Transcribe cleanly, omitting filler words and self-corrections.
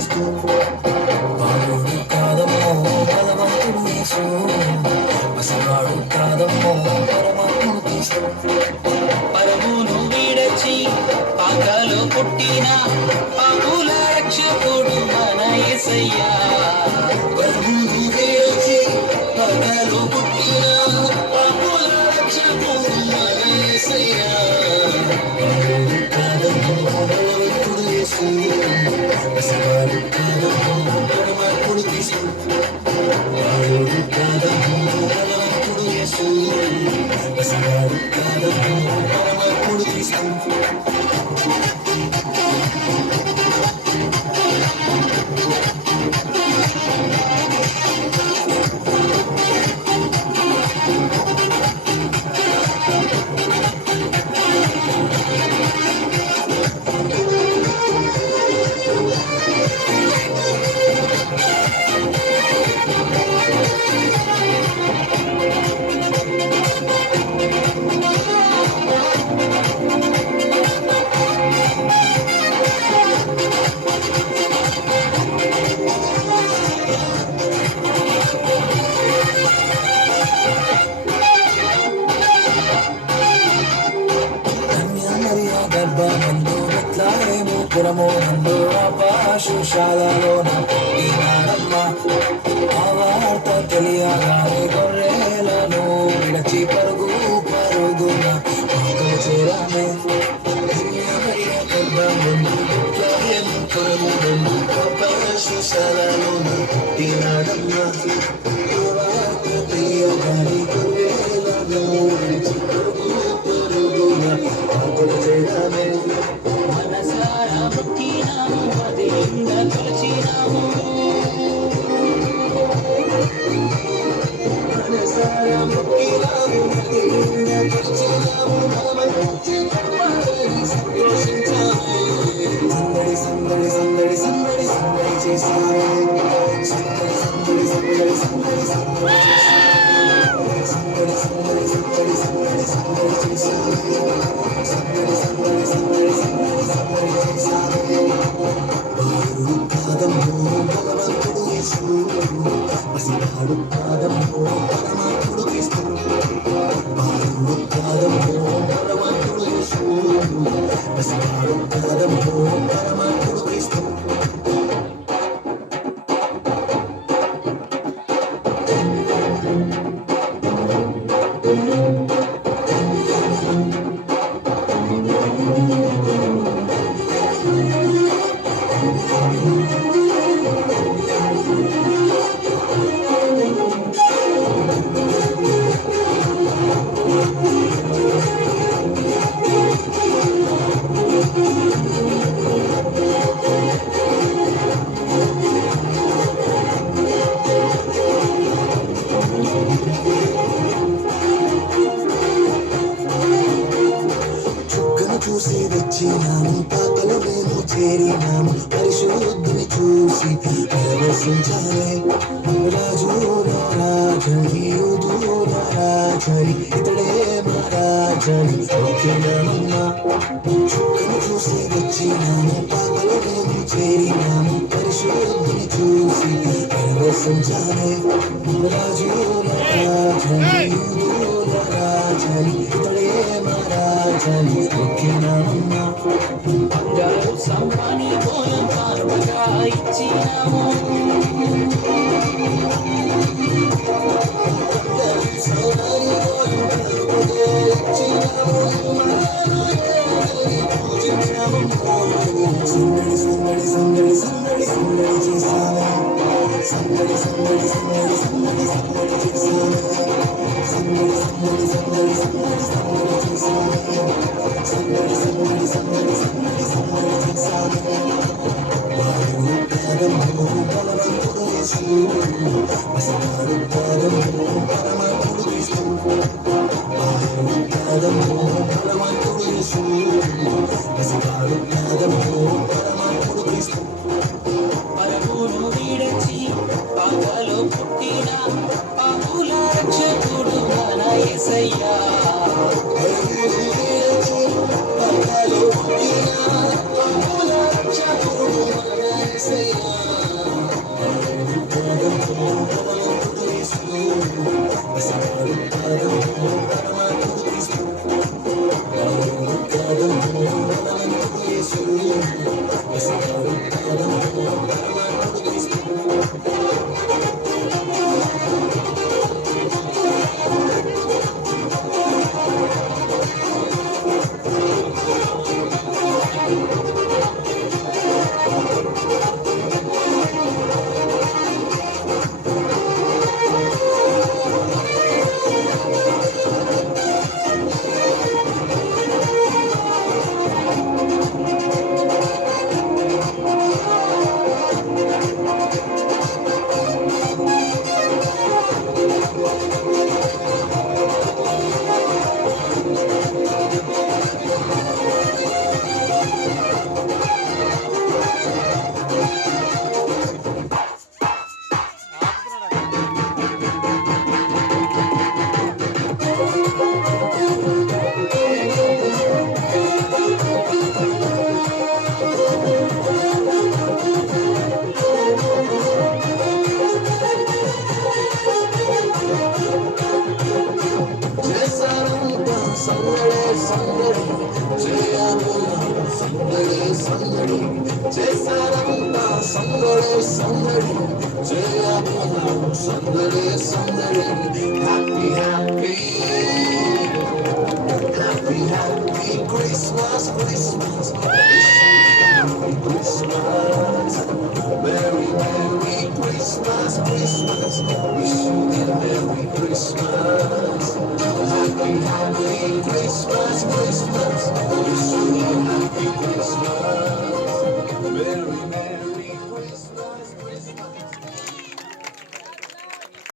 తీస్తూ బాలుడు కాదమ్మో బలవంతుడు యేసు పసివాడు కాదమ్మో పరమాత్ముడు తీస్తూ పరమును విడచి పాకలో పుట్టిన పాపుల రక్షకుడు మన యేసయ్యా పరమును విడచి పాకలో పుట్టిన పాపుల రక్షకుడు మన యేసయ్యా బాలుడు కాదమ్మో బలవంతుడు యేసు పసివాడు కాదమ్మో పరమాత్ముడు తీస్తూ బాలుడు కాదమ్మో బలవంతుడు యేసు పసివాడు కాదమ్మో పరమాత్ముడు తీస్తూ పురమోనందు ఆపాశుశాలలోన ఈనాడమ్మ ఆ వార్త తెలియగానే గొర్రెలను విడచి పరుగు పరుగున మాతో చేరామే పురమోనందు ఆపాశుశాలలోన ఈనాడమ్మ ఆ వార్త తెలియగానే గొర్రెలను విడచి పరుగు పరుగున మాతో చేరామే పుట్టినాము అదేంద కొలిచినాము మనసారా పుట్టినాము అదేంద కొలిచినాము సంతోషించాము సందడి సందడి సందడి సందడి సందడి చేసాము సందడి సందడి సందడి సందడి సందడి చేసాము సందడి సందడి సందడి సందడి సందడి చేసాము సందడి సందడి సందడి సందడి సందడి చేసాము బాలుడు కాదమ్మో బలవంతుడు యేసు పసివాడు కాదమ్మో పరమాత్ముడు క్రీస్తు బాలుడు కాదమ్మో బలవంతుడు యేసు పసివాడు కాదమ్మో పరమాత్ముడు క్రీస్తు చూసి వచ్చినాము పాకలో మేము చేరినాము పరిశుద్ధుని చూసి ప్రవేశించాలి రాజు రాజని యూదుల రాజని ఇతడే మా రాజని ఓకేనామమ్మా చుక్కను చూసి వచ్చినాము పాకలో మేము చేరినాము పరిశుద్ధుని చూసి ప్రవేశించాలి రాజు రాజని యూదుల రాజని ఇతడే మా రాజని ఓకేనామమ్మా బంగారు సంపాని పోలం కానుకగా ఇచ్చినాము సందడి సందడి సందడి సందడి సందడి చేసాము సందడి సందడి సందడి సందడి సందడి చేసాము సందడి సందడి సందడి సందడి సందడి చేసాము సందడి సందడి సందడి సందడి సందడి చేసాము బాలుడు కాదమ్మో బలవంతుడు యేసు పసివాడు కాదమ్మో పరమాత్ముడు క్రీస్తు బాలుడు కాదమ్మో బలవంతుడు యేసు పసివాడు కాదమ్మో పరమాత్ముడు క్రీస్తు పరమును విడచి పాకలో పుట్టిన పాపుల రక్షకుడు మన యేసయ్యా పరమును విడచి పాకలో పుట్టిన పాపుల రక్షకుడు మన యేసయ్యా సందడి చేశారంతా సందడి సందడి చేయబోదాం సందడి సందడి happy happy happy happy Christmas Christmas Merry Christmas, Merry Merry Christmas, Christmas. Wish you a Merry Christmas, Happy Happy Christmas, Christmas.